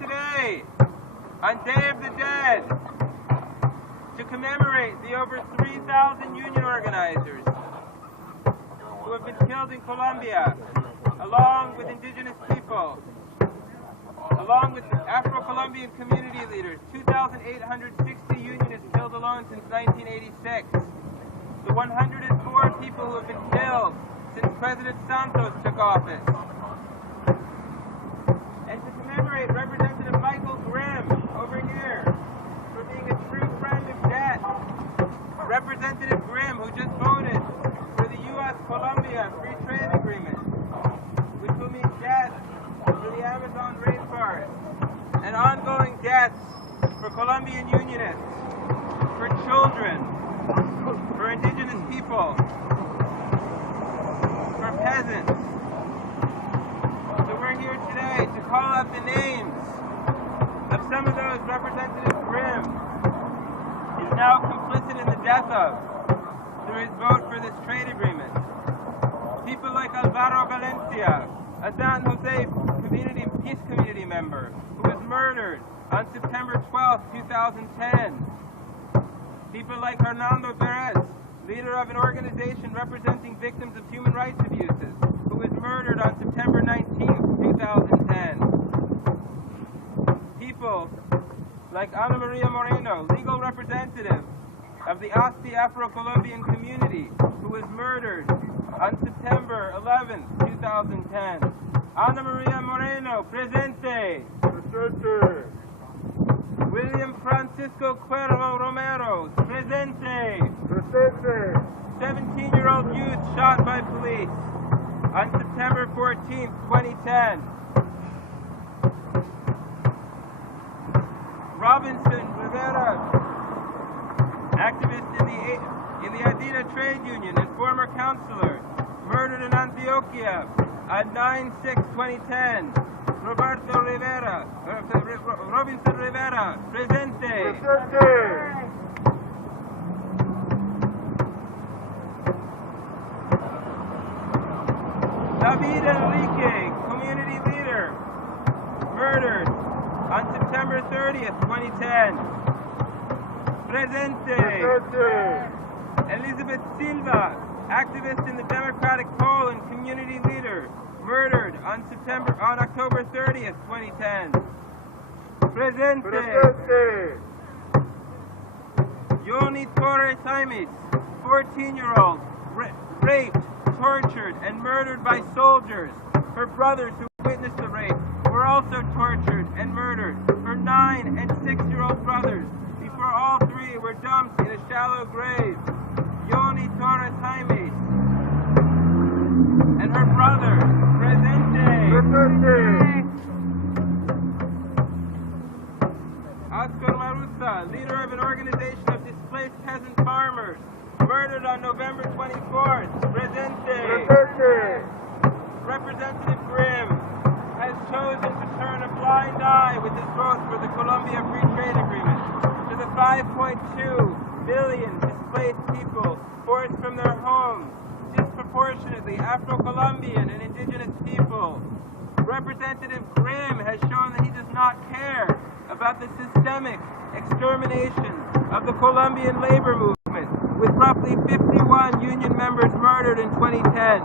today, on Day of the Dead, to commemorate the over 3,000 union organizers who have been killed in Colombia, along with indigenous people, along with Afro-Colombian community leaders. 2,860 unionists killed alone since 1986. The 104 people who have been killed since President Santos took office. And to commemorate Representative Michael Grimm over here for being a true friend of death. Representative Grimm, who just voted for the U.S.-Colombia Free Trade Agreement, which will mean death for the Amazon rainforest and ongoing deaths for Colombian unionists, for children, for indigenous people, for peasants. So we're here today to call out the names of some of those Representative Grimm is now complicit in the death of through his vote for this trade agreement. People like Alvaro Valencia, a San Jose peace community member who was murdered on September 12, 2010. People like Hernando Perez, leader of an organization representing victims of human rights abuses, who was murdered on September 19, 2010. People like Ana Maria Moreno, legal representative of the Asti Afro-Colombian community, who was murdered on September 11, 2010. Ana Maria Moreno, presente. Presente. William Francisco Cuervo Romero, presente. Presente. 17-year-old youth shot by police on September 14, 2010. Robinson Rivera, activist in the Adina Trade Union and former councillor, murdered in Antioquia on 9/6/2010. Roberto Rivera, Robinson Rivera, presente. Presente. David Enrique, community leader, murdered on September 30th, 2010. Presente. Presente. Elizabeth Silva, activist in the Democratic Pole and community leader, murdered on October 30th, 2010. Presente. Presente. Yoni Torres Jaimes, 14-year-old, raped, tortured, and murdered by soldiers. Her brothers who witnessed the rape were also tortured and murdered. Her 9- and 6-year-old brothers, before all three were dumped in a shallow grave. Yoni Torres Jaimes and her brother, presente. Presente. Oscar Maruza, leader of an organization of displaced peasant farmers, murdered on November 24th. Presente. Presente. Representative Grimm has chosen to turn a blind eye with his vote for the Colombia Free Trade Agreement to the 5.2 million displaced people forced from their homes, disproportionately Afro-Colombian and indigenous people. Representative Grimm has shown that he does not care about the systemic extermination of the Colombian labor movement, with roughly 51 union members murdered in 2010.